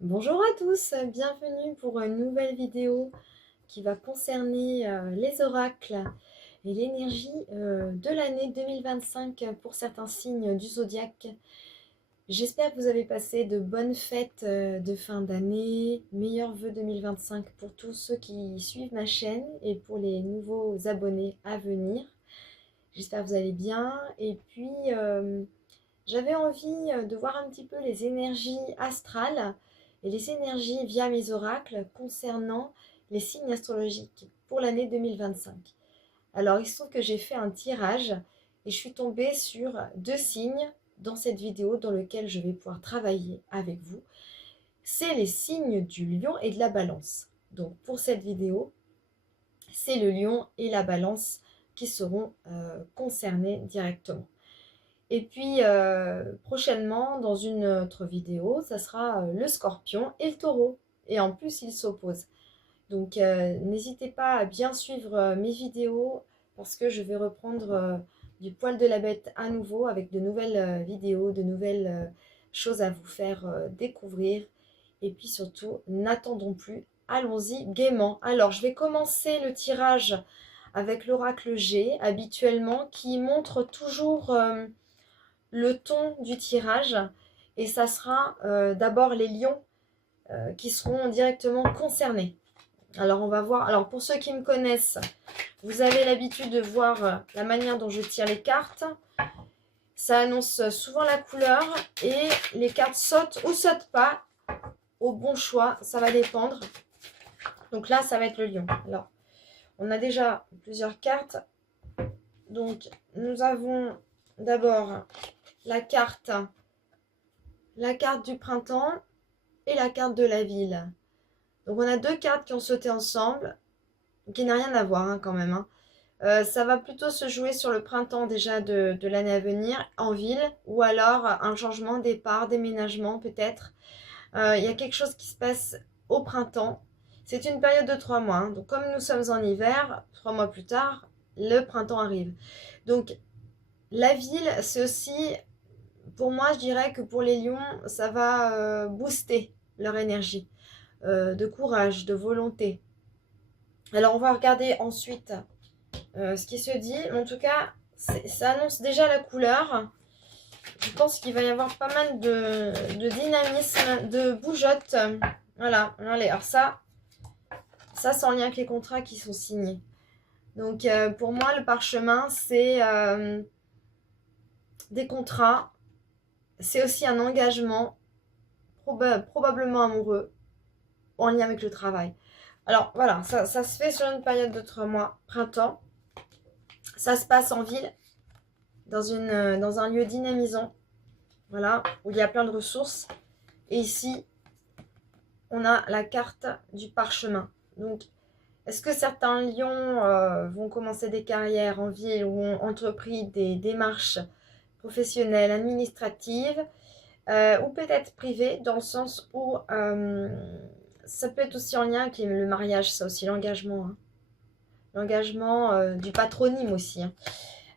Bonjour à tous, bienvenue pour une nouvelle vidéo qui va concerner les oracles et l'énergie de l'année 2025 pour certains signes du zodiaque. J'espère que vous avez passé de bonnes fêtes de fin d'année, meilleurs vœux 2025 pour tous ceux qui suivent ma chaîne et pour les nouveaux abonnés à venir. J'espère que vous allez bien et puis j'avais envie de voir un petit peu les énergies astrales et les énergies via mes oracles concernant les signes astrologiques pour l'année 2025. Alors, il se trouve que j'ai fait un tirage et je suis tombée sur deux signes dans cette vidéo dans lequel je vais pouvoir travailler avec vous. C'est les signes du lion et de la balance. Donc, pour cette vidéo, c'est le lion et la balance qui seront concernés directement. Et puis prochainement, dans une autre vidéo, ça sera le scorpion et le taureau. Et en plus, ils s'opposent. Donc n'hésitez pas à bien suivre mes vidéos parce que je vais reprendre du poil de la bête à nouveau avec de nouvelles vidéos, de nouvelles choses à vous faire découvrir. Et puis surtout, n'attendons plus, allons-y gaiement. Alors, je vais commencer le tirage avec l'oracle G, habituellement, qui montre toujours le ton du tirage et ça sera d'abord les lions qui seront directement concernés. Alors on va voir, alors pour ceux qui me connaissent, vous avez l'habitude de voir la manière dont je tire les cartes. Ça annonce souvent la couleur et les cartes sautent ou sautent pas au bon choix, ça va dépendre. Donc là, ça va être le lion. Alors, on a déjà plusieurs cartes. Donc, nous avons d'abord la carte du printemps et la carte de la ville. Donc on a deux cartes qui ont sauté ensemble, qui n'a rien à voir quand même. Ça va plutôt se jouer sur le printemps déjà de l'année à venir en ville, ou alors un changement, départ, déménagement peut-être. Il y a quelque chose qui se passe au printemps. C'est une période de 3 mois. Donc comme nous sommes en hiver, 3 mois plus tard, le printemps arrive. Donc la ville, c'est aussi, pour moi, je dirais que pour les lions, ça va booster leur énergie de courage, de volonté. Alors on va regarder ensuite ce qui se dit. En tout cas, ça annonce déjà la couleur. Je pense qu'il va y avoir pas mal de dynamisme, de bougeotte. Voilà, allez, alors ça c'est en lien avec les contrats qui sont signés. Donc pour moi, le parchemin, c'est des contrats. C'est aussi un engagement, probablement amoureux, en lien avec le travail. Alors voilà, ça se fait sur une période de 3 mois, printemps. Ça se passe en ville, dans un lieu dynamisant, voilà, où il y a plein de ressources. Et ici, on a la carte du parchemin. Donc, est-ce que certains lions vont commencer des carrières en ville ou ont entrepris des démarches professionnelles, administratives ou peut-être privées, dans le sens où ça peut être aussi en lien avec le mariage, ça aussi, l'engagement. L'engagement du patronyme aussi.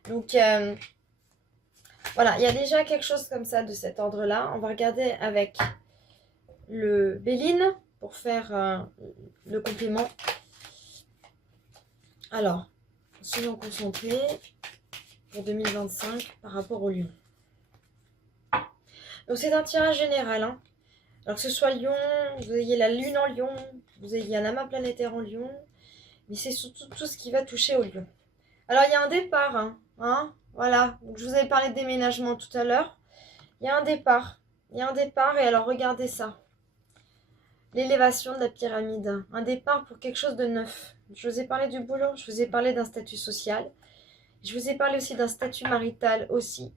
Donc, voilà, il y a déjà quelque chose comme ça de cet ordre-là. On va regarder avec le Béline pour faire le complément. Alors, soyons concentrés pour 2025 par rapport au lion. Donc, c'est un tirage général. Alors que ce soit Lion, vous ayez la lune en lion, vous ayez un amas planétaire en lion, mais c'est surtout tout ce qui va toucher au lion. Alors, il y a un départ, voilà. Donc, je vous avais parlé de déménagement tout à l'heure. Il y a un départ. Il y a un départ et alors regardez ça. L'élévation de la pyramide. Un départ pour quelque chose de neuf. Je vous ai parlé du boulot, je vous ai parlé d'un statut social. Je vous ai parlé aussi d'un statut marital aussi.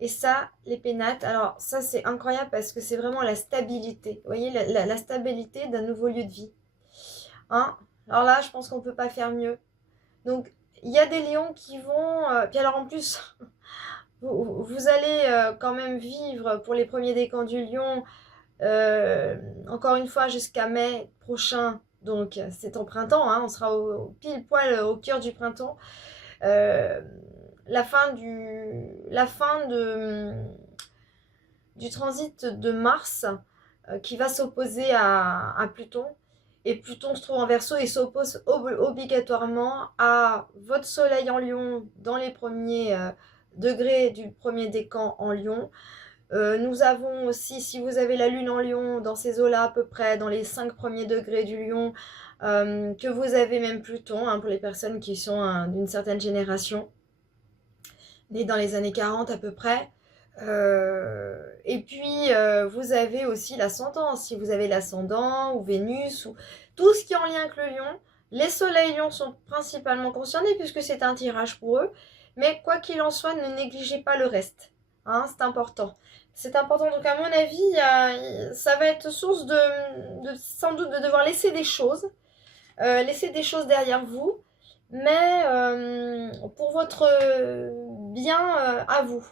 Et ça, les pénates, alors ça c'est incroyable parce que c'est vraiment la stabilité. Vous voyez, la stabilité d'un nouveau lieu de vie. Alors là, je pense qu'on ne peut pas faire mieux. Donc, il y a des lions qui vont... puis alors en plus, vous allez quand même vivre pour les premiers décans du lion, encore une fois jusqu'à mai prochain. Donc c'est en printemps, on sera pile poil au cœur du printemps. La fin du transit de Mars qui va s'opposer à Pluton. Et Pluton se trouve en Verseau et s'oppose obligatoirement à votre Soleil en Lion dans les premiers degrés du premier décan en Lion. Nous avons aussi, si vous avez la Lune en Lion, dans ces eaux-là à peu près, dans les 5 premiers degrés du Lion, que vous avez même Pluton, hein, pour les personnes qui sont d'une certaine génération, nées dans les années 40 à peu près. Et puis, vous avez aussi l'ascendant. Si vous avez l'ascendant ou Vénus, ou tout ce qui est en lien avec le lion, les soleils lions sont principalement concernés puisque c'est un tirage pour eux. Mais quoi qu'il en soit, ne négligez pas le reste. Hein, c'est important. C'est important. Donc, à mon avis, ça va être source sans doute de devoir laisser des choses. Laisser des choses derrière vous. Mais pour votre bien à vous.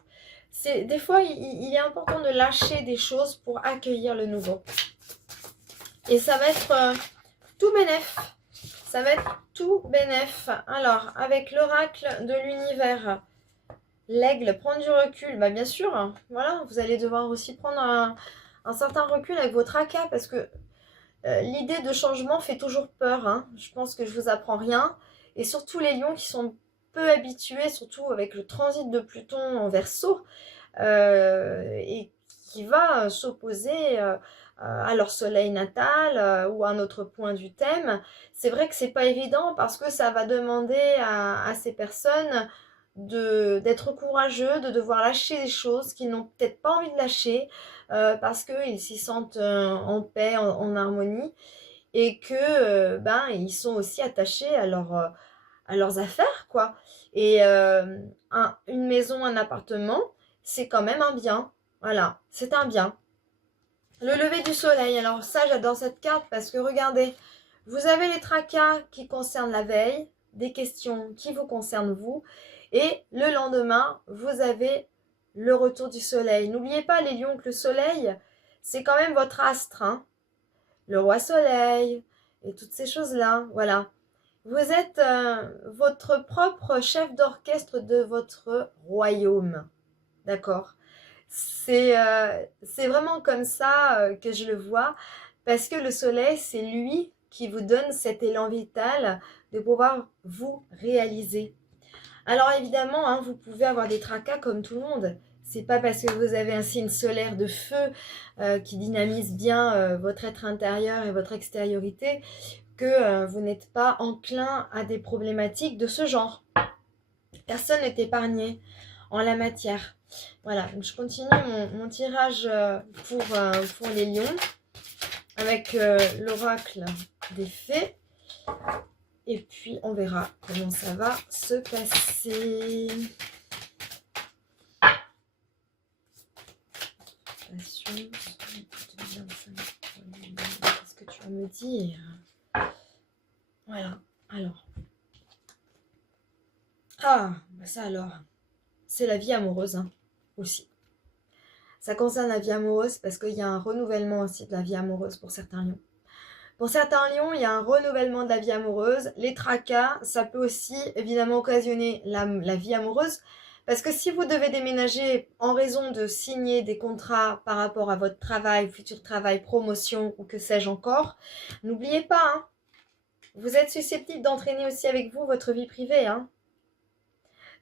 Des fois, il est important de lâcher des choses pour accueillir le nouveau. Et ça va être tout bénef. Ça va être tout bénef. Alors, avec l'oracle de l'univers, l'aigle, prendre du recul. Bah, bien sûr, hein, voilà, vous allez devoir aussi prendre un certain recul avec votre tracas parce que l'idée de changement fait toujours peur. Hein. Je pense que je vous apprends rien. Et surtout les lions qui sont peu habitués, surtout avec le transit de Pluton en Verseau, et qui va s'opposer à leur soleil natal ou à un autre point du thème. C'est vrai que c'est pas évident parce que ça va demander à ces personnes d'être courageux, de devoir lâcher des choses qu'ils n'ont peut-être pas envie de lâcher parce qu'ils s'y sentent en paix, en harmonie et que ils sont aussi attachés à leurs affaires, quoi. Et une maison, un appartement, c'est quand même un bien. Voilà, c'est un bien. Le lever du soleil. Alors ça, j'adore cette carte parce que regardez, vous avez les tracas qui concernent la veille, des questions qui vous concernent vous. Et le lendemain, vous avez le retour du soleil. N'oubliez pas, les lions, que le soleil, c'est quand même votre astre. Hein, le roi soleil et toutes ces choses-là. Voilà. Vous êtes votre propre chef d'orchestre de votre royaume. D'accord? C'est vraiment comme ça que je le vois. Parce que le soleil, c'est lui qui vous donne cet élan vital de pouvoir vous réaliser. Alors évidemment, hein, vous pouvez avoir des tracas comme tout le monde. C'est pas parce que vous avez un signe solaire de feu qui dynamise bien votre être intérieur et votre extériorité que vous n'êtes pas enclin à des problématiques de ce genre. Personne n'est épargné en la matière. Voilà, donc je continue mon tirage pour les lions avec l'oracle des fées. Et puis on verra comment ça va se passer. Qu'est-ce que tu vas me dire ? Voilà, alors. Ah, bah ça alors, c'est la vie amoureuse hein, aussi. Ça concerne la vie amoureuse parce qu'il y a un renouvellement aussi de la vie amoureuse pour certains lions. Pour certains lions, il y a un renouvellement de la vie amoureuse. Les tracas, ça peut aussi évidemment occasionner la vie amoureuse. Parce que si vous devez déménager en raison de signer des contrats par rapport à votre travail, futur travail, promotion ou que sais-je encore, n'oubliez pas, hein, vous êtes susceptible d'entraîner aussi avec vous votre vie privée. Hein.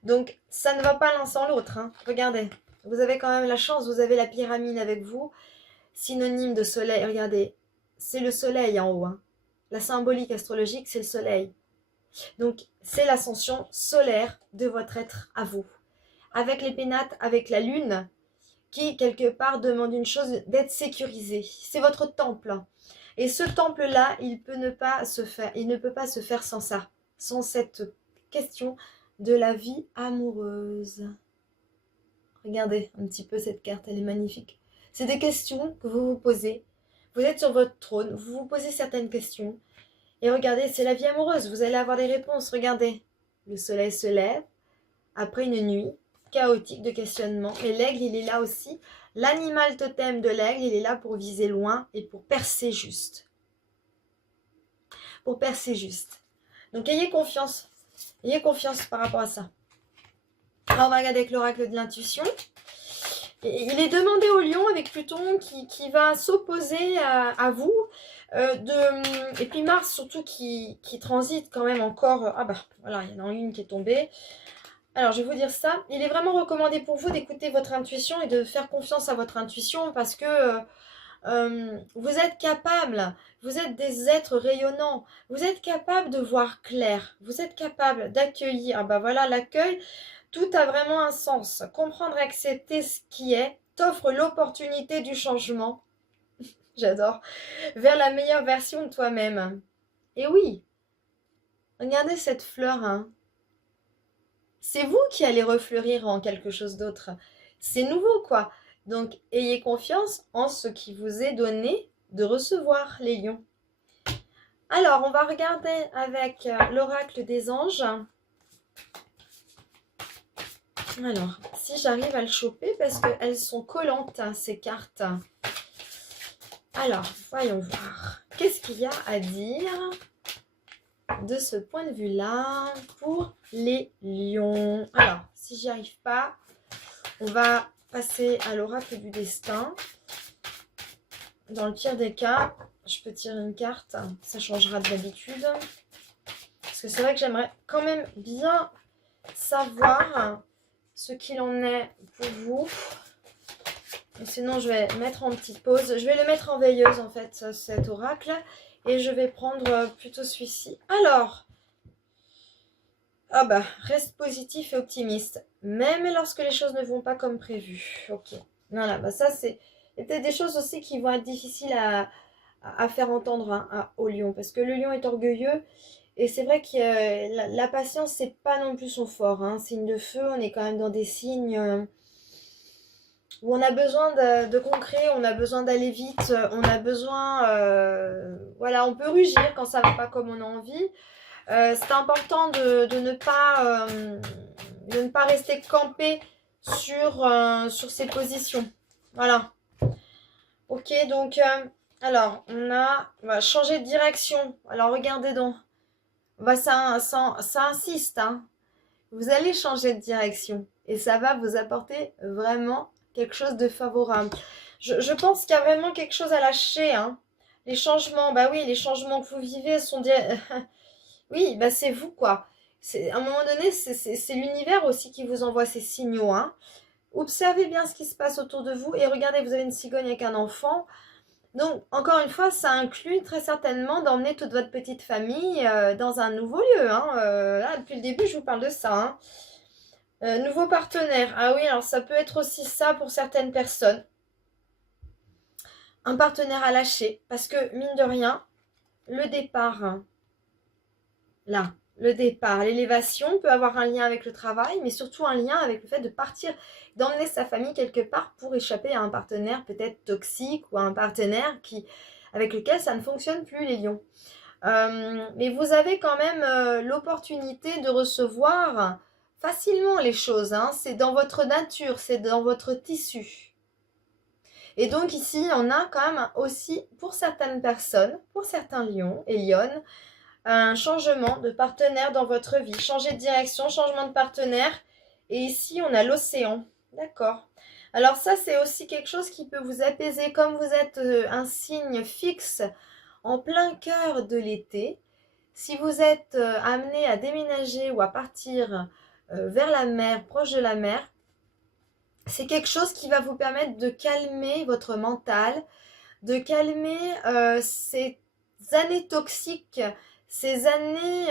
Donc, ça ne va pas l'un sans l'autre. Hein. Regardez, vous avez quand même la chance, vous avez la pyramide avec vous, synonyme de soleil. Regardez, c'est le soleil en haut. Hein. La symbolique astrologique, c'est le soleil. Donc, c'est l'ascension solaire de votre être à vous. Avec les pénates, avec la lune, qui, quelque part, demande une chose, d'être sécurisé. C'est votre temple. Et ce temple-là, il ne peut pas se faire sans ça, sans cette question de la vie amoureuse. Regardez un petit peu cette carte, elle est magnifique. C'est des questions que vous vous posez. Vous êtes sur votre trône, vous vous posez certaines questions. Et regardez, c'est la vie amoureuse, vous allez avoir des réponses. Regardez, le soleil se lève après une nuit chaotique de questionnement. Et l'aigle, il est là aussi. L'animal totem de l'aigle, il est là pour viser loin et pour percer juste. Pour percer juste. Donc ayez confiance. Ayez confiance par rapport à ça. Alors on va regarder avec l'oracle de l'intuition. il est demandé au lion avec Pluton qui va s'opposer à vous. Et puis Mars surtout qui transite quand même encore. Ah bah voilà, il y en a une qui est tombée. Alors je vais vous dire ça. Il est vraiment recommandé pour vous d'écouter votre intuition et de faire confiance à votre intuition parce que vous êtes capable, vous êtes des êtres rayonnants, vous êtes capable de voir clair, vous êtes capable d'accueillir. Ah bah voilà, l'accueil, tout a vraiment un sens. Comprendre et accepter ce qui est t'offre l'opportunité du changement. J'adore. Vers la meilleure version de toi-même. Et oui, regardez cette fleur, hein. C'est vous qui allez refleurir en quelque chose d'autre. C'est nouveau, quoi. Donc, ayez confiance en ce qui vous est donné de recevoir, les lions. Alors, on va regarder avec l'oracle des anges. Alors, si j'arrive à le choper, parce qu'elles sont collantes, hein, ces cartes. Alors, voyons voir. Qu'est-ce qu'il y a à dire de ce point de vue-là pour les lions? Alors, si j'y arrive pas, on va passer à l'oracle du destin. Dans le pire des cas, je peux tirer une carte. Ça changera de d'habitude. Parce que c'est vrai que j'aimerais quand même bien savoir ce qu'il en est pour vous. Et sinon, je vais mettre en petite pause. Je vais le mettre en veilleuse, en fait, cet oracle. Et je vais prendre plutôt celui-ci. Alors, ah bah, reste positif et optimiste. Même lorsque les choses ne vont pas comme prévu. Ok. Voilà, bah ça, c'est peut-être des choses aussi qui vont être difficiles à faire entendre au lion. Parce que le lion est orgueilleux. Et c'est vrai que la patience, c'est pas non plus son fort. Hein. Signe de feu, on est quand même dans des signes où on a besoin de concret, on a besoin d'aller vite, on a besoin... voilà, on peut rugir quand ça va pas comme on a envie. C'est important de ne pas rester campé sur ses positions. Voilà. Ok, donc, alors, on va changer de direction. Alors, regardez donc. Bah, ça insiste, hein. Vous allez changer de direction et ça va vous apporter vraiment quelque chose de favorable. Je pense qu'il y a vraiment quelque chose à lâcher, hein. Les changements, bah oui, les changements que vous vivez sont... oui, bah c'est vous, quoi. À un moment donné, c'est l'univers aussi qui vous envoie ces signaux, hein. Observez bien ce qui se passe autour de vous et regardez, vous avez une cigogne avec un enfant. Donc, encore une fois, ça inclut très certainement d'emmener toute votre petite famille dans un nouveau lieu. Hein. Là, depuis le début, je vous parle de ça. Hein. Nouveau partenaire. Ah oui, alors ça peut être aussi ça pour certaines personnes. Un partenaire à lâcher. Parce que, mine de rien, le départ, hein, là, le départ, l'élévation peut avoir un lien avec le travail, mais surtout un lien avec le fait de partir, d'emmener sa famille quelque part pour échapper à un partenaire peut-être toxique ou à un partenaire avec lequel ça ne fonctionne plus, les lions. Mais vous avez quand même l'opportunité de recevoir facilement les choses. Hein. C'est dans votre nature, c'est dans votre tissu. Et donc ici, on a quand même aussi, pour certaines personnes, pour certains lions et lionnes, un changement de partenaire dans votre vie. Changer de direction, changement de partenaire. Et ici, on a l'océan. D'accord. Alors ça, c'est aussi quelque chose qui peut vous apaiser. Comme vous êtes un signe fixe en plein cœur de l'été, si vous êtes amené à déménager ou à partir vers la mer, proche de la mer, c'est quelque chose qui va vous permettre de calmer votre mental, de calmer ces années toxiques, ces années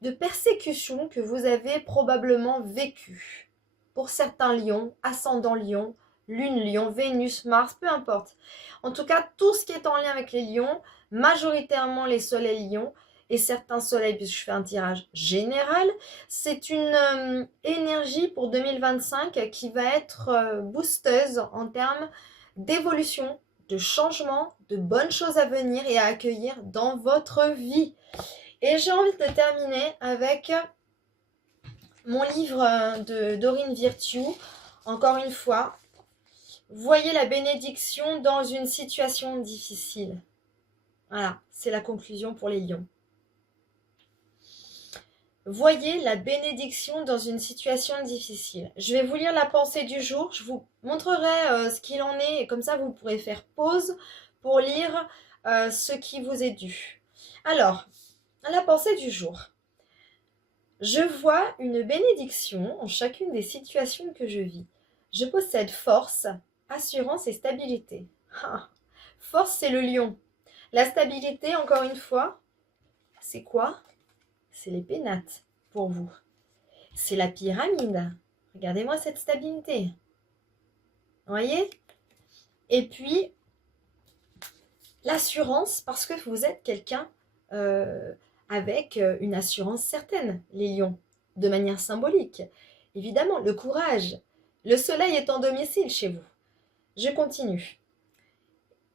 de persécution que vous avez probablement vécues. Pour certains lions, ascendant lion, lune lion, Vénus, Mars, peu importe. En tout cas, tout ce qui est en lien avec les lions, majoritairement les soleils lions, et certains soleils, puisque je fais un tirage général, c'est une énergie pour 2025 qui va être boosteuse en termes d'évolution, de changement, de bonnes choses à venir et à accueillir dans votre vie. Et j'ai envie de terminer avec mon livre de Dorine Virtue. Encore une fois, voyez la bénédiction dans une situation difficile. Voilà, c'est la conclusion pour les lions. voyez la bénédiction dans une situation difficile. Je vais vous lire la pensée du jour, je vous montrerai ce qu'il en est, et comme ça vous pourrez faire pause pour lire ce qui vous est dû. Alors, la pensée du jour. Je vois une bénédiction en chacune des situations que je vis. Je possède force, assurance et stabilité. Ah, force, c'est le lion. La stabilité, encore une fois, c'est quoi? C'est les pénates pour vous. C'est la pyramide. Regardez-moi cette stabilité. Vous voyez? Et puis, l'assurance, parce que vous êtes quelqu'un avec une assurance certaine, les lions, de manière symbolique. Évidemment, le courage. Le soleil est en domicile chez vous. Je continue.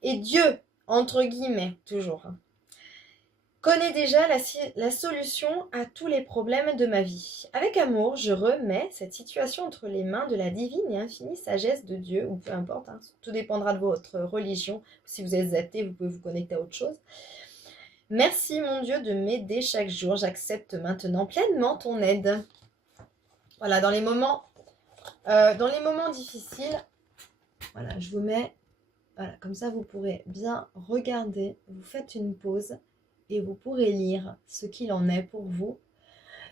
Et Dieu, entre guillemets, toujours, connaît déjà la solution à tous les problèmes de ma vie. Avec amour, je remets cette situation entre les mains de la divine et infinie sagesse de Dieu, ou peu importe, hein, tout dépendra de votre religion. Si vous êtes athée, vous pouvez vous connecter à autre chose. Merci mon Dieu de m'aider chaque jour. J'accepte maintenant pleinement ton aide. Voilà, dans les moments difficiles, voilà, je vous mets, voilà, comme ça vous pourrez bien regarder. Vous faites une pause et vous pourrez lire ce qu'il en est pour vous.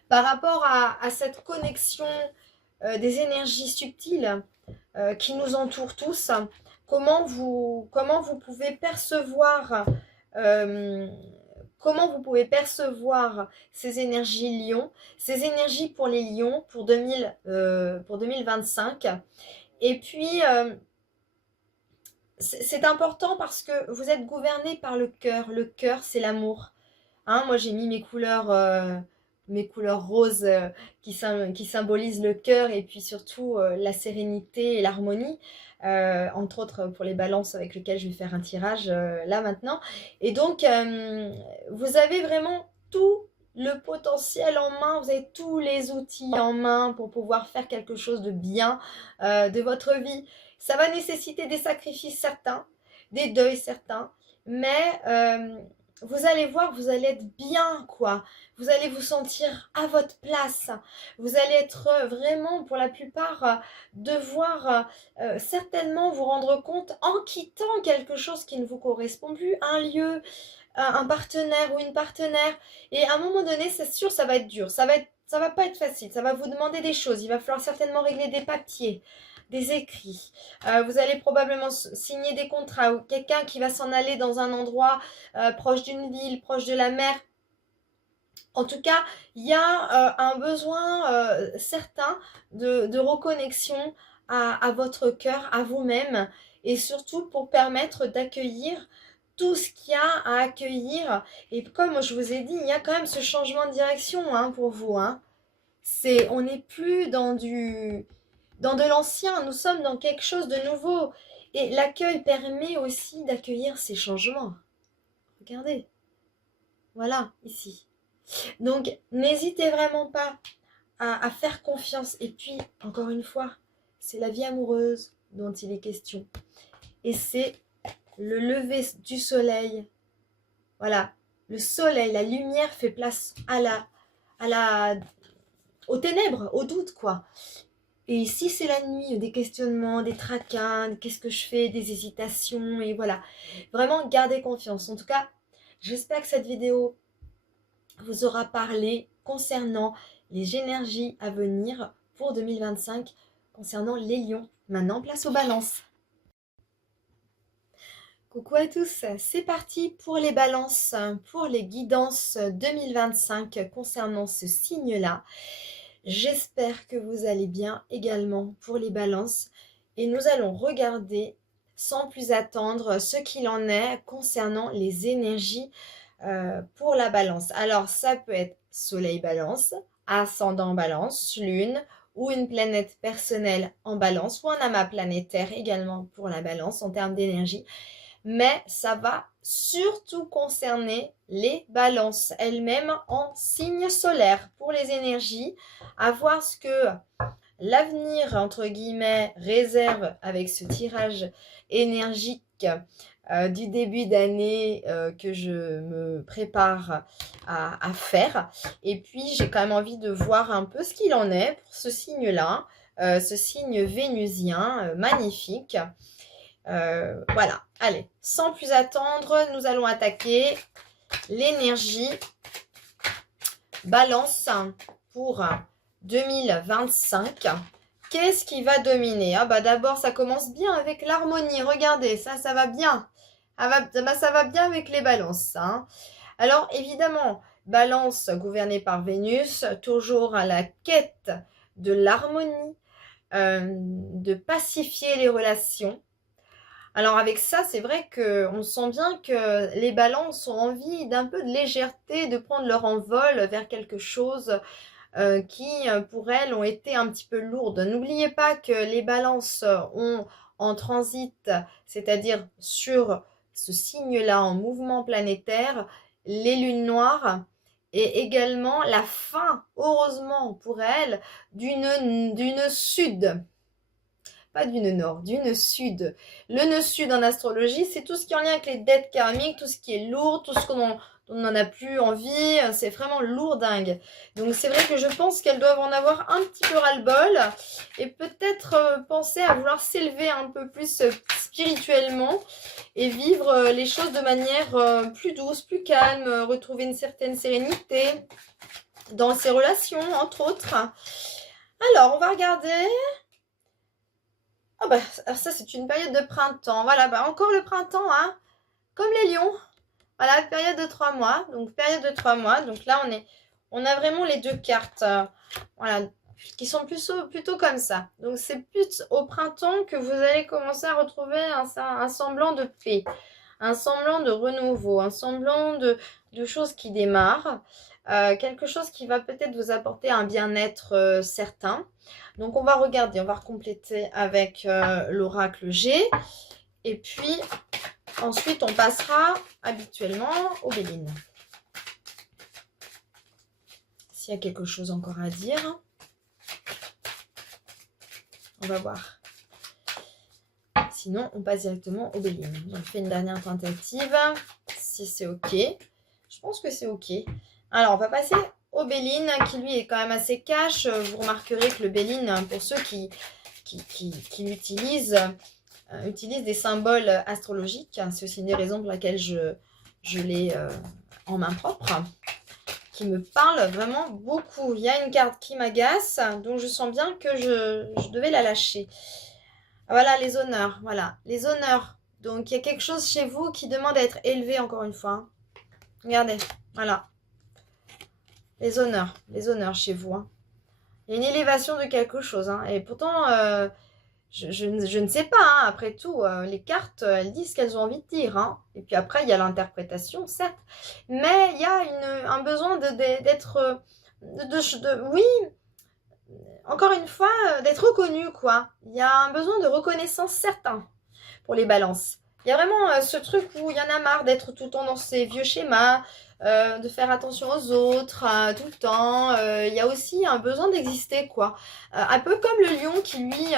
Par rapport à cette connexion des énergies subtiles qui nous entourent tous, comment vous pouvez percevoir ces énergies lions, ces énergies pour les lions pour 2025. Et puis, c'est important parce que vous êtes gouverné par le cœur. Le cœur, c'est l'amour. Hein, moi, j'ai mis mes couleurs roses qui symbolisent le cœur et puis surtout la sérénité et l'harmonie. Entre autres pour les balances avec lesquelles je vais faire un tirage là maintenant. Et donc, vous avez vraiment tout le potentiel en main, vous avez tous les outils en main pour pouvoir faire quelque chose de bien de votre vie. Ça va nécessiter des sacrifices certains, des deuils certains, mais vous allez voir, vous allez être bien, quoi. Vous allez vous sentir à votre place. Vous allez être vraiment, pour la plupart, devoir certainement vous rendre compte en quittant quelque chose qui ne vous correspond plus, un lieu, un partenaire ou une partenaire. Et à un moment donné, c'est sûr, ça va être dur. Ça va pas être facile. Ça va vous demander des choses. Il va falloir certainement régler des papiers, des écrits. Vous allez probablement signer des contrats ou quelqu'un qui va s'en aller dans un endroit proche d'une ville, proche de la mer. En tout cas, il y a un besoin certain de reconnexion à votre cœur, à vous-même, et surtout pour permettre d'accueillir tout ce qu'il y a à accueillir. Et comme je vous ai dit, il y a quand même ce changement de direction hein, pour vous. Hein. On n'est plus dans de l'ancien, nous sommes dans quelque chose de nouveau. Et l'accueil permet aussi d'accueillir ces changements. Regardez. Voilà, ici. Donc, n'hésitez vraiment pas à faire confiance. Et puis, encore une fois, c'est la vie amoureuse dont il est question. Et c'est le lever du soleil. Voilà, le soleil, la lumière fait place aux ténèbres, aux doutes, quoi. Et ici, c'est la nuit, des questionnements, des traquins, qu'est-ce que je fais, des hésitations, et voilà. Vraiment, gardez confiance. En tout cas, j'espère que cette vidéo vous aura parlé concernant les énergies à venir pour 2025, concernant les lions. Maintenant, place aux balances. Coucou à tous, c'est parti pour les balances, pour les guidances 2025 concernant ce signe-là. J'espère que vous allez bien également pour les balances et nous allons regarder sans plus attendre ce qu'il en est concernant les énergies pour la balance. Alors ça peut être soleil balance, ascendant balance, lune ou une planète personnelle en balance ou un amas planétaire également pour la balance en termes d'énergie. Mais ça va surtout concerner les balances elles-mêmes en signe solaire pour les énergies, à voir ce que l'avenir, entre guillemets, réserve avec ce tirage énergique du début d'année que je me prépare à faire. Et puis, j'ai quand même envie de voir un peu ce qu'il en est pour ce signe-là, ce signe vénusien magnifique. Voilà, allez, sans plus attendre, nous allons attaquer l'énergie Balance pour 2025. Qu'est-ce qui va dominer? Ah bah d'abord, ça commence bien avec l'harmonie. Regardez, ça va bien. Ça va bien avec les balances. Hein. Alors évidemment, balance gouvernée par Vénus, toujours à la quête de l'harmonie, de pacifier les relations. Alors avec ça, c'est vrai qu'on sent bien que les balances ont envie d'un peu de légèreté, de prendre leur envol vers quelque chose qui, pour elles, ont été un petit peu lourdes. N'oubliez pas que les balances ont en transit, c'est-à-dire sur ce signe-là en mouvement planétaire, les lunes noires et également la fin, heureusement pour elles, d'une sud. Pas d'une nord, d'une sud. Le nœud sud en astrologie, c'est tout ce qui est en lien avec les dettes karmiques, tout ce qui est lourd, tout ce dont on n'en a plus envie, c'est vraiment lourdingue. Donc c'est vrai que je pense qu'elles doivent en avoir un petit peu ras-le-bol et peut-être penser à vouloir s'élever un peu plus spirituellement et vivre les choses de manière plus douce, plus calme, retrouver une certaine sérénité dans ses relations, entre autres. Alors, on va regarder... Oh bah, ça, c'est une période de printemps. Voilà, bah, encore le printemps, hein, comme les lions. Voilà, période de 3 mois. Donc, période de 3 mois. Donc là, on a vraiment les deux cartes. Voilà, qui sont plutôt comme ça. Donc, c'est plus au printemps que vous allez commencer à retrouver un semblant de paix, un semblant de renouveau, un semblant de choses qui démarrent. Quelque chose qui va peut-être vous apporter un bien-être certain. Donc, on va regarder, on va recompléter avec l'oracle G. Et puis, ensuite, on passera habituellement au Béline. S'il y a quelque chose encore à dire, on va voir. Sinon, on passe directement au Béline. On fait une dernière tentative, si c'est OK. Je pense que c'est OK. Alors, on va passer au Béline, qui lui est quand même assez cash. Vous remarquerez que le Béline, pour ceux qui l'utilisent, utilise des symboles astrologiques. C'est aussi une des raisons pour laquelle je l'ai en main propre, qui me parle vraiment beaucoup. Il y a une carte qui m'agace, donc je sens bien que je devais la lâcher. Voilà, les honneurs. Voilà, les honneurs. Donc, il y a quelque chose chez vous qui demande à être élevé, encore une fois. Regardez, voilà. Les honneurs chez vous. Hein. Il y a une élévation de quelque chose. Hein. Et pourtant, je ne sais pas. Hein. Après tout, les cartes, elles disent ce qu'elles ont envie de dire. Hein. Et puis après, il y a l'interprétation, certes. Mais il y a un besoin d'être... oui, encore une fois, d'être reconnu, quoi. Il y a un besoin de reconnaissance certain pour les balances. Il y a vraiment ce truc où il y en a marre d'être tout le temps dans ces vieux schémas, de faire attention aux autres tout le temps. Il y a aussi un besoin d'exister, quoi. Un peu comme le lion qui, lui,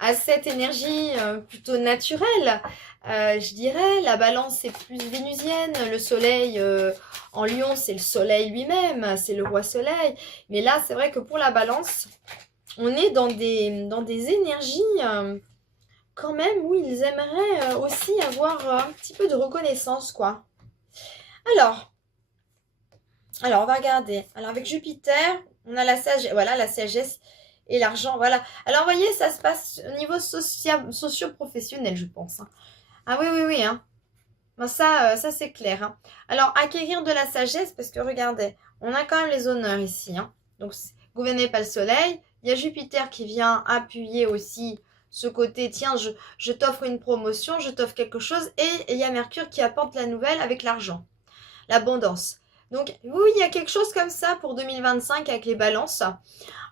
a cette énergie plutôt naturelle. Je dirais, la balance est plus vénusienne. Le soleil en lion, c'est le soleil lui-même, c'est le roi soleil. Mais là, c'est vrai que pour la balance, on est dans des énergies... quand même, où ils aimeraient aussi avoir un petit peu de reconnaissance, quoi. Alors, on va regarder. Alors, avec Jupiter, on a la sagesse, voilà, la sagesse et l'argent, voilà. Alors, vous voyez, ça se passe au niveau socio-professionnel, je pense. Hein. Ah oui, hein. Ben, ça c'est clair. Hein. Alors, acquérir de la sagesse, parce que, regardez, on a quand même les honneurs ici. Hein. Donc, gouverné par le soleil. Il y a Jupiter qui vient appuyer aussi ce côté, tiens, je t'offre une promotion, je t'offre quelque chose. Et il y a Mercure qui apporte la nouvelle avec l'argent, l'abondance. Donc, oui, il y a quelque chose comme ça pour 2025 avec les balances.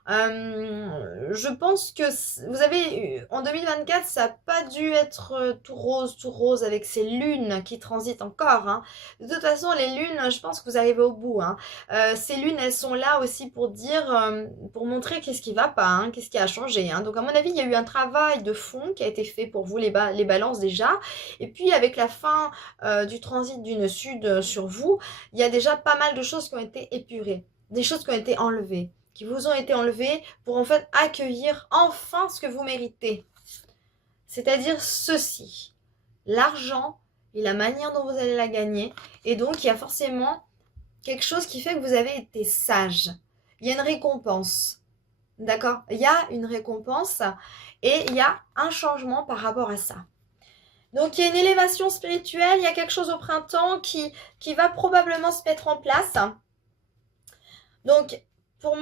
Je pense que vous avez, en 2024, ça n'a pas dû être tout rose avec ces lunes qui transitent encore, hein. De toute façon, les lunes, je pense que vous arrivez au bout, hein. Ces lunes, elles sont là aussi pour dire, pour montrer qu'est-ce qui va pas, hein, qu'est-ce qui a changé, hein. Donc, à mon avis, il y a eu un travail de fond qui a été fait pour vous, les balances déjà. Et puis, avec la fin du transit d'une sud sur vous, il y a déjà pas mal de choses qui ont été épurées, des choses qui ont été enlevées, qui vous ont été enlevées pour en fait accueillir enfin ce que vous méritez. C'est-à-dire ceci, l'argent et la manière dont vous allez la gagner. Et donc, il y a forcément quelque chose qui fait que vous avez été sage. Il y a une récompense. D'accord? Il y a une récompense et il y a un changement par rapport à ça. Donc, il y a une élévation spirituelle, il y a quelque chose au printemps qui va probablement se mettre en place. Donc, pour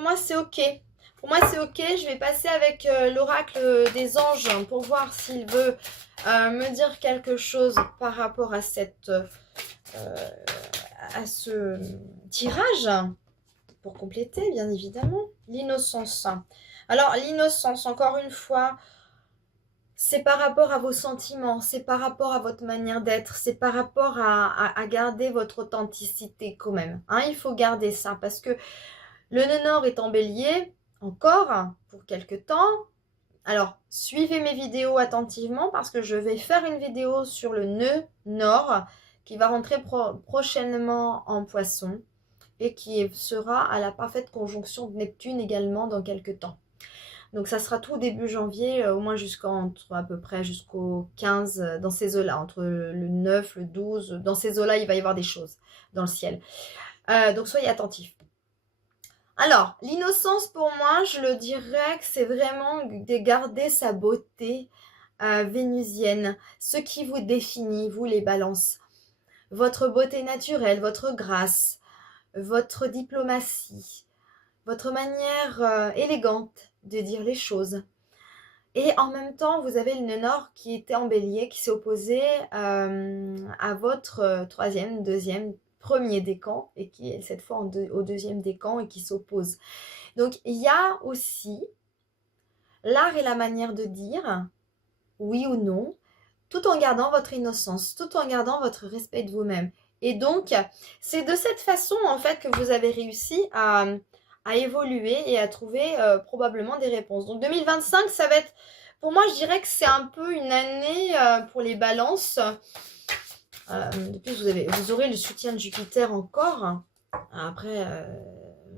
moi c'est ok. Pour moi, c'est ok. Je vais passer avec l'oracle des anges pour voir s'il veut me dire quelque chose par rapport à à ce tirage. Pour compléter, bien évidemment, l'innocence. Alors, l'innocence, encore une fois, c'est par rapport à vos sentiments, c'est par rapport à votre manière d'être, c'est par rapport à garder votre authenticité quand même. Hein, il faut garder ça parce que le nœud nord est en bélier, encore, pour quelques temps. Alors, suivez mes vidéos attentivement parce que je vais faire une vidéo sur le nœud nord qui va rentrer prochainement en poisson et qui sera à la parfaite conjonction de Neptune également dans quelques temps. Donc ça sera tout début janvier, au moins à peu près jusqu'au 15, dans ces eaux-là, entre le 9, le 12, dans ces eaux-là, il va y avoir des choses dans le ciel. Donc soyez attentifs. Alors, l'innocence pour moi, je le dirais que c'est vraiment de garder sa beauté vénusienne, ce qui vous définit, vous les balances. Votre beauté naturelle, votre grâce, votre diplomatie, votre manière élégante de dire les choses. Et en même temps, vous avez le nœud nord qui était en bélier, qui s'est opposé à votre troisième, deuxième, premier décan, et qui est cette fois au deuxième décan et qui s'oppose. Donc, il y a aussi l'art et la manière de dire oui ou non, tout en gardant votre innocence, tout en gardant votre respect de vous-même. Et donc, c'est de cette façon, en fait, que vous avez réussi à évoluer et à trouver probablement des réponses. Donc, 2025, ça va être, pour moi, je dirais que c'est un peu une année pour les balances. De plus, vous aurez le soutien de Jupiter encore. Après,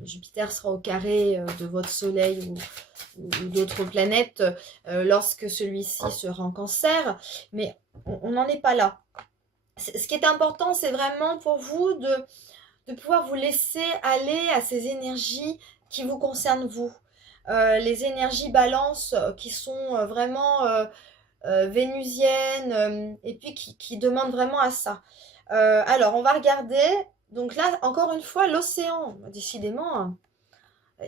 Jupiter sera au carré de votre soleil ou d'autres planètes lorsque celui-ci sera en cancer. Mais on n'en est pas là. Ce qui est important, c'est vraiment pour vous de pouvoir vous laisser aller à ces énergies qui vous concernent vous. Les énergies balance qui sont vraiment vénusiennes et puis qui demandent vraiment à ça. Alors, on va regarder. Donc là, encore une fois, l'océan. Décidément,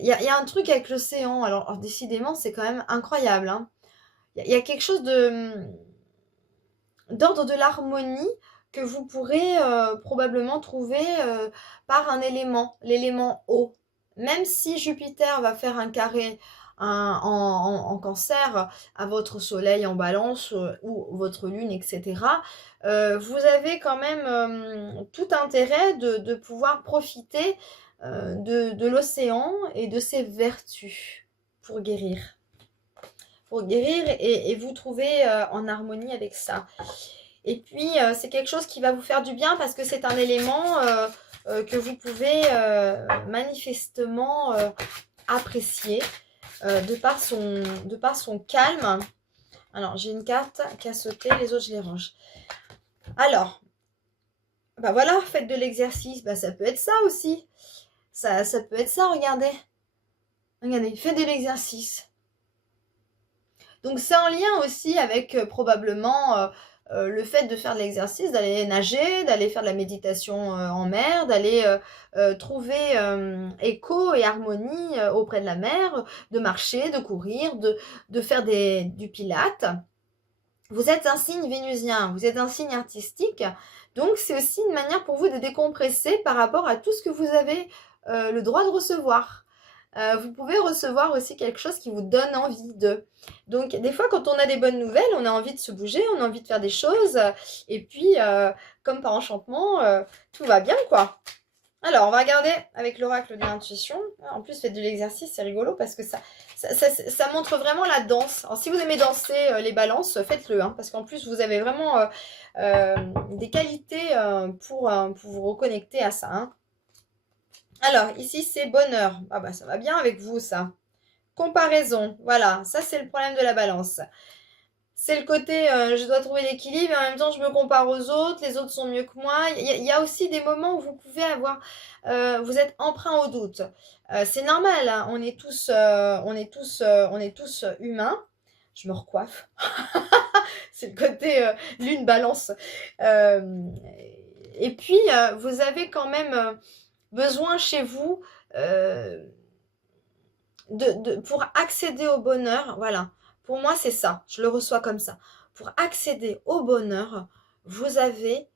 il y a un truc avec l'océan. Alors, décidément, c'est quand même incroyable. Hein. Il y a quelque chose d'ordre de l'harmonie que vous pourrez probablement trouver par un élément, l'élément eau. Même si Jupiter va faire un carré en cancer à votre soleil en balance ou votre lune, etc., vous avez quand même tout intérêt de pouvoir profiter de l'océan et de ses vertus pour guérir. Pour guérir et vous trouver en harmonie avec ça. Et puis, c'est quelque chose qui va vous faire du bien parce que c'est un élément que vous pouvez manifestement apprécier de par son calme. Alors, j'ai une carte qui a sauté, les autres, je les range. Alors, bah voilà, faites de l'exercice, bah ça peut être ça aussi. Ça peut être ça, regardez. Regardez, faites de l'exercice. Donc, c'est en lien aussi avec probablement le fait de faire de l'exercice, d'aller nager, d'aller faire de la méditation en mer, d'aller trouver écho et harmonie auprès de la mer, de marcher, de courir, de faire du pilate. Vous êtes un signe vénusien, vous êtes un signe artistique, donc c'est aussi une manière pour vous de décompresser par rapport à tout ce que vous avez le droit de recevoir. vous pouvez recevoir aussi quelque chose qui vous donne envie de. Donc, des fois, quand on a des bonnes nouvelles, on a envie de se bouger, on a envie de faire des choses. Et puis, comme par enchantement, tout va bien, quoi. Alors, on va regarder avec l'oracle de l'intuition. En plus, faites de l'exercice, c'est rigolo parce que ça montre vraiment la danse. Alors, si vous aimez danser les balances, faites-le. Hein, parce qu'en plus, vous avez vraiment des qualités pour vous reconnecter à ça. Hein. Alors, ici, c'est bonheur. Ah bah, ça va bien avec vous, ça. Comparaison. Voilà, ça, c'est le problème de la balance. C'est le côté je dois trouver l'équilibre et en même temps je me compare aux autres, les autres sont mieux que moi. Il y a aussi des moments où vous pouvez avoir, vous êtes emprunt au doute. C'est normal, hein, on est tous humains. Je me recoiffe. C'est le côté lune balance. Et puis vous avez quand même besoin chez vous pour accéder au bonheur, voilà. Pour moi, c'est ça. Je le reçois comme ça. Pour accéder au bonheur, vous avez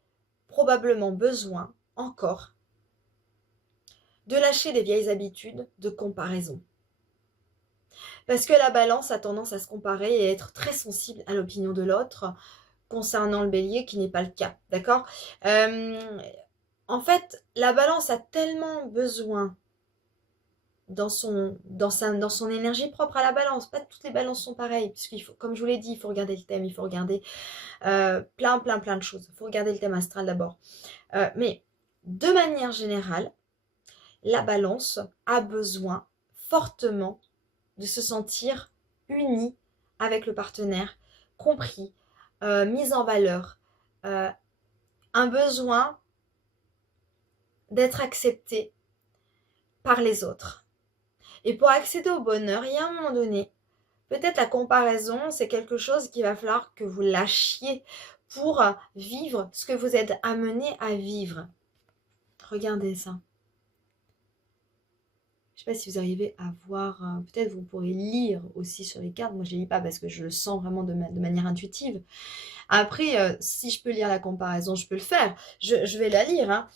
probablement besoin encore de lâcher les vieilles habitudes de comparaison. Parce que la balance a tendance à se comparer et à être très sensible à l'opinion de l'autre concernant le bélier, qui n'est pas le cas. D'accord En fait, la balance a tellement besoin dans son énergie propre à la balance. Pas toutes les balances sont pareilles, puisqu'il faut, comme je vous l'ai dit, il faut regarder le thème, il faut regarder plein de choses. Il faut regarder le thème astral d'abord. Mais de manière générale, la balance a besoin fortement de se sentir unie avec le partenaire, compris, mise en valeur, un besoin d'être accepté par les autres. Et pour accéder au bonheur, il y a un moment donné, peut-être la comparaison, c'est quelque chose qu'il va falloir que vous lâchiez pour vivre ce que vous êtes amené à vivre. Regardez ça. Je ne sais pas si vous arrivez à voir, peut-être vous pourrez lire aussi sur les cartes. Moi, je ne lis pas parce que je le sens vraiment de manière intuitive. Après, si je peux lire la comparaison, je peux le faire. Je vais la lire. Hein.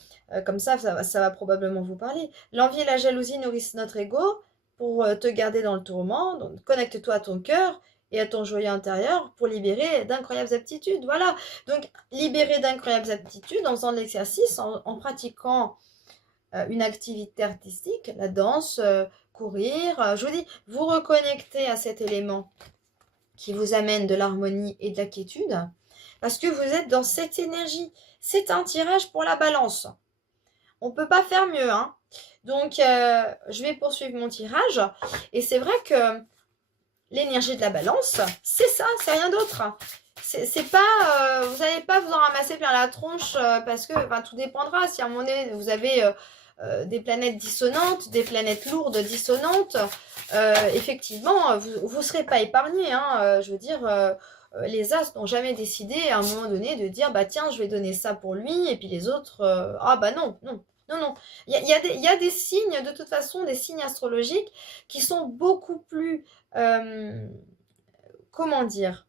Comme ça va probablement vous parler. L'envie et la jalousie nourrissent notre ego pour te garder dans le tourment. Donc, connecte-toi à ton cœur et à ton joyau intérieur pour libérer d'incroyables aptitudes. Voilà. Donc, libérer d'incroyables aptitudes en faisant de l'exercice, en pratiquant une activité artistique, la danse, courir. Je vous dis, vous reconnectez à cet élément qui vous amène de l'harmonie et de la quiétude parce que vous êtes dans cette énergie. C'est un tirage pour la balance. On ne peut pas faire mieux. Hein. Donc, je vais poursuivre mon tirage. Et c'est vrai que l'énergie de la balance, c'est ça, c'est rien d'autre. C'est pas, vous n'allez pas vous en ramasser plein la tronche parce que tout dépendra. Si à un moment donné, vous avez des planètes dissonantes, des planètes lourdes dissonantes, effectivement, vous ne serez pas épargné. Hein, je veux dire, les As n'ont jamais décidé à un moment donné de dire bah tiens, je vais donner ça pour lui, et puis les autres, ah bah non, non. Non, non, il y a des signes, de toute façon, des signes astrologiques qui sont beaucoup plus, comment dire,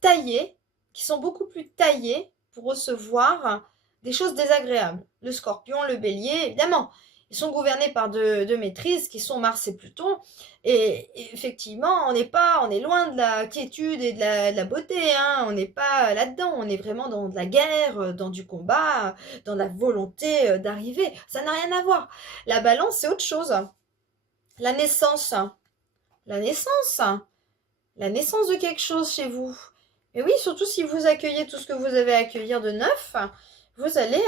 taillés, qui sont beaucoup plus taillés pour recevoir des choses désagréables. Le Scorpion, le Bélier, évidemment, ils sont gouvernés par deux maîtrises qui sont Mars et Pluton. Et effectivement, on est loin de la quiétude et de la beauté. Hein. On n'est pas là-dedans. On est vraiment dans de la guerre, dans du combat, dans la volonté d'arriver. Ça n'a rien à voir. La balance, c'est autre chose. La naissance. La naissance. La naissance de quelque chose chez vous. Et oui, surtout si vous accueillez tout ce que vous avez à accueillir de neuf, vous allez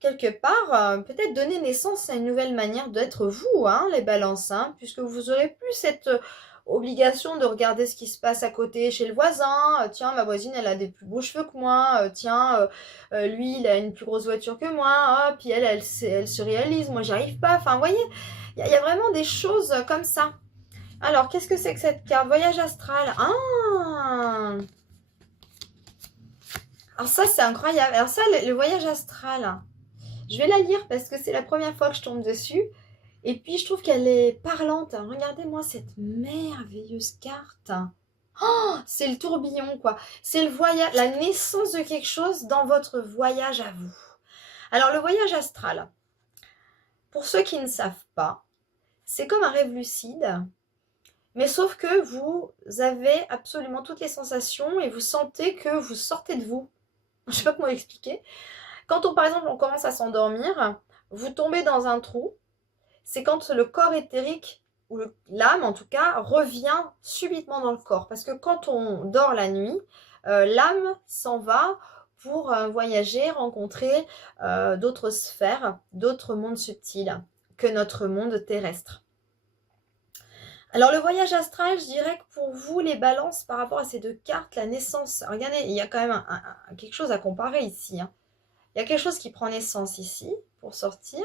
quelque part peut-être donner naissance à une nouvelle manière d'être vous, hein, les balances, hein, puisque vous aurez plus cette obligation de regarder ce qui se passe à côté chez le voisin. Tiens, ma voisine, elle a des plus beaux cheveux que moi. Tiens, lui, il a une plus grosse voiture que moi. Puis elle se réalise. Moi, j'y arrive pas. Enfin, vous voyez, il y a vraiment des choses comme ça. Alors, qu'est-ce que c'est que cette carte? Voyage astral. Ah! Alors ça, c'est incroyable. Alors ça, le voyage astral, je vais la lire parce que c'est la première fois que je tombe dessus. Et puis, je trouve qu'elle est parlante. Regardez-moi cette merveilleuse carte. Oh, c'est le tourbillon, quoi. C'est le voyage, la naissance de quelque chose dans votre voyage à vous. Alors, le voyage astral. Pour ceux qui ne savent pas, c'est comme un rêve lucide, mais sauf que vous avez absolument toutes les sensations et vous sentez que vous sortez de vous. Je ne sais pas comment expliquer. Quand par exemple, on commence à s'endormir, vous tombez dans un trou, c'est quand le corps éthérique, ou l'âme en tout cas, revient subitement dans le corps. Parce que quand on dort la nuit, l'âme s'en va pour voyager, rencontrer d'autres sphères, d'autres mondes subtils que notre monde terrestre. Alors le voyage astral, je dirais que pour vous, les balances par rapport à ces deux cartes, la naissance, regardez, il y a quand même quelque chose à comparer ici. Hein. Il y a quelque chose qui prend naissance ici pour sortir.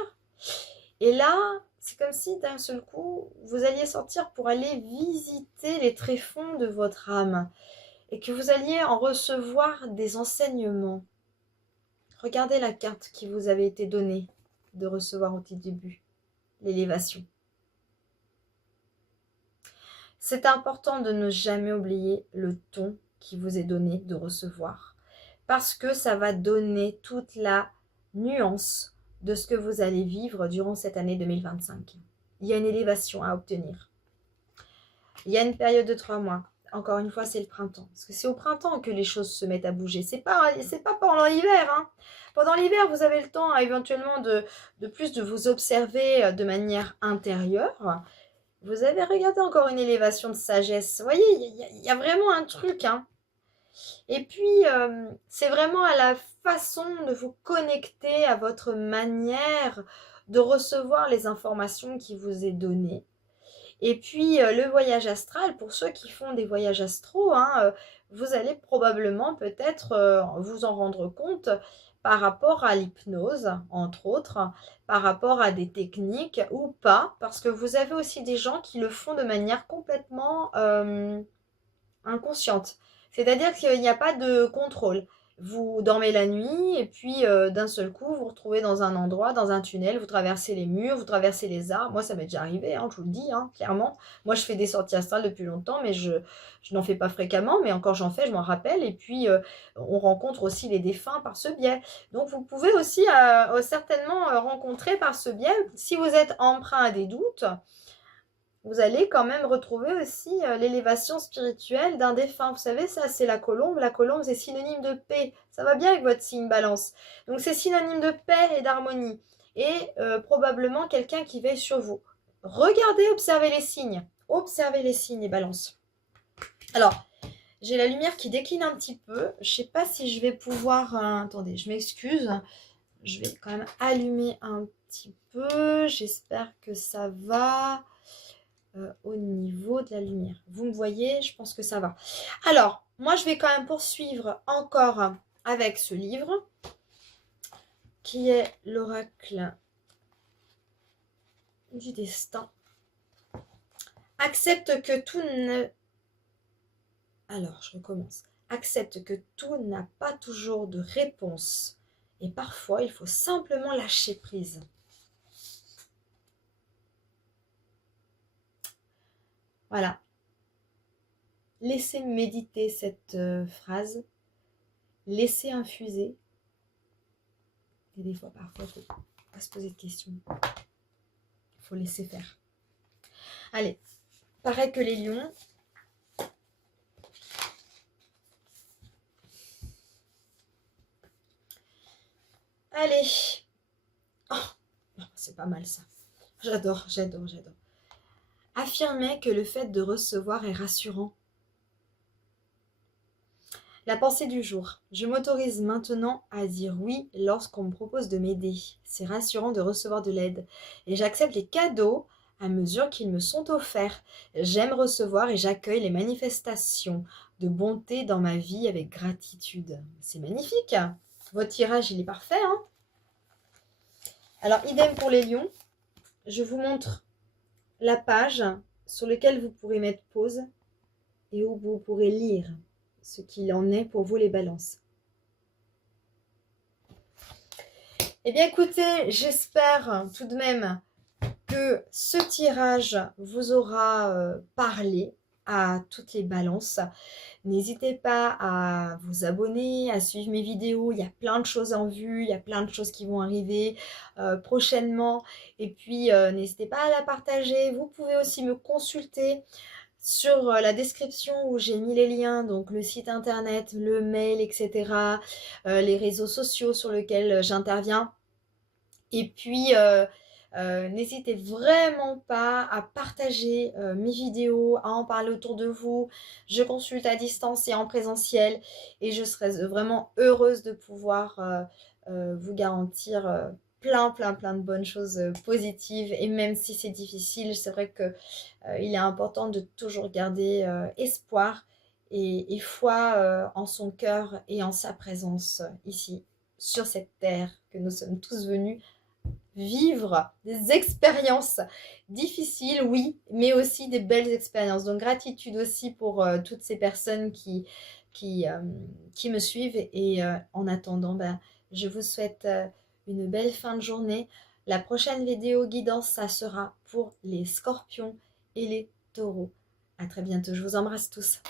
Et là, c'est comme si d'un seul coup, vous alliez sortir pour aller visiter les tréfonds de votre âme et que vous alliez en recevoir des enseignements. Regardez la carte qui vous avait été donnée de recevoir au tout début, l'élévation. C'est important de ne jamais oublier le ton qui vous est donné de recevoir parce que ça va donner toute la nuance de ce que vous allez vivre durant cette année 2025. Il y a une élévation à obtenir. Il y a une période de 3 mois. Encore une fois, c'est le printemps. Parce que c'est au printemps que les choses se mettent à bouger. C'est pas pendant l'hiver. Hein. Pendant l'hiver, vous avez le temps éventuellement de plus de vous observer de manière intérieure. Vous avez regardé encore une élévation de sagesse. Vous voyez, il y a vraiment un truc. Hein. Et puis, c'est vraiment à la façon de vous connecter à votre manière de recevoir les informations qui vous est données. Et puis, le voyage astral, pour ceux qui font des voyages astraux, hein, vous allez probablement peut-être vous en rendre compte par rapport à l'hypnose, entre autres, par rapport à des techniques ou pas, parce que vous avez aussi des gens qui le font de manière complètement inconsciente. C'est-à-dire qu'il n'y a pas de contrôle. Vous dormez la nuit et puis d'un seul coup, vous vous retrouvez dans un endroit, dans un tunnel, vous traversez les murs, vous traversez les arbres. Moi, ça m'est déjà arrivé, hein, je vous le dis, hein, clairement. Moi, je fais des sorties astrales depuis longtemps, mais je n'en fais pas fréquemment. Mais encore j'en fais, je m'en rappelle. Et puis, on rencontre aussi les défunts par ce biais. Donc, vous pouvez aussi certainement rencontrer par ce biais, si vous êtes emprunt à des doutes, vous allez quand même retrouver aussi l'élévation spirituelle d'un défunt. Vous savez, ça, c'est la colombe. La colombe, c'est synonyme de paix. Ça va bien avec votre signe balance. Donc, c'est synonyme de paix et d'harmonie. Et probablement quelqu'un qui veille sur vous. Regardez, observez les signes. Observez les signes et balance. Alors, j'ai la lumière qui décline un petit peu. Je ne sais pas si je vais pouvoir... attendez, je m'excuse. Je vais quand même allumer un petit peu. J'espère que ça va... au niveau de la lumière. Vous me voyez, je pense que ça va. Alors, moi, je vais quand même poursuivre encore avec ce livre qui est l'oracle du destin. Accepte que tout ne... Alors, je recommence. Accepte que tout n'a pas toujours de réponse et parfois, il faut simplement lâcher prise. Voilà. Laissez méditer cette phrase. Laissez infuser. Et des fois, parfois, il ne faut pas se poser de questions. Il faut laisser faire. Allez, pareil que les lions. Allez. Oh, c'est pas mal ça. J'adore, j'adore, j'adore. Affirmez que le fait de recevoir est rassurant. La pensée du jour. Je m'autorise maintenant à dire oui lorsqu'on me propose de m'aider. C'est rassurant de recevoir de l'aide. Et j'accepte les cadeaux à mesure qu'ils me sont offerts. J'aime recevoir et j'accueille les manifestations de bonté dans ma vie avec gratitude. C'est magnifique. Votre tirage, il est parfait. Hein. Alors, idem pour les lions. Je vous montre la page sur laquelle vous pourrez mettre pause et où vous pourrez lire ce qu'il en est pour vous les balances. Eh bien écoutez, j'espère tout de même que ce tirage vous aura parlé, à toutes les balances. N'hésitez pas à vous abonner, à suivre mes vidéos. Il y a plein de choses en vue, il y a plein de choses qui vont arriver prochainement. Et puis, n'hésitez pas à la partager. Vous pouvez aussi me consulter sur la description où j'ai mis les liens, donc le site internet, le mail, etc. Les réseaux sociaux sur lesquels j'interviens. Et puis, n'hésitez vraiment pas à partager mes vidéos, à en parler autour de vous. Je consulte à distance et en présentiel et je serais vraiment heureuse de pouvoir vous garantir plein de bonnes choses positives. Et même si c'est difficile, c'est vrai que il est important de toujours garder espoir et foi en son cœur et en sa présence ici, sur cette terre que nous sommes tous venus vivre des expériences difficiles, oui, mais aussi des belles expériences. Donc gratitude aussi pour toutes ces personnes qui, euh, qui me suivent. Et en attendant, je vous souhaite une belle fin de journée. La prochaine vidéo guidance, ça sera pour les scorpions et les taureaux. À très bientôt, je vous embrasse tous.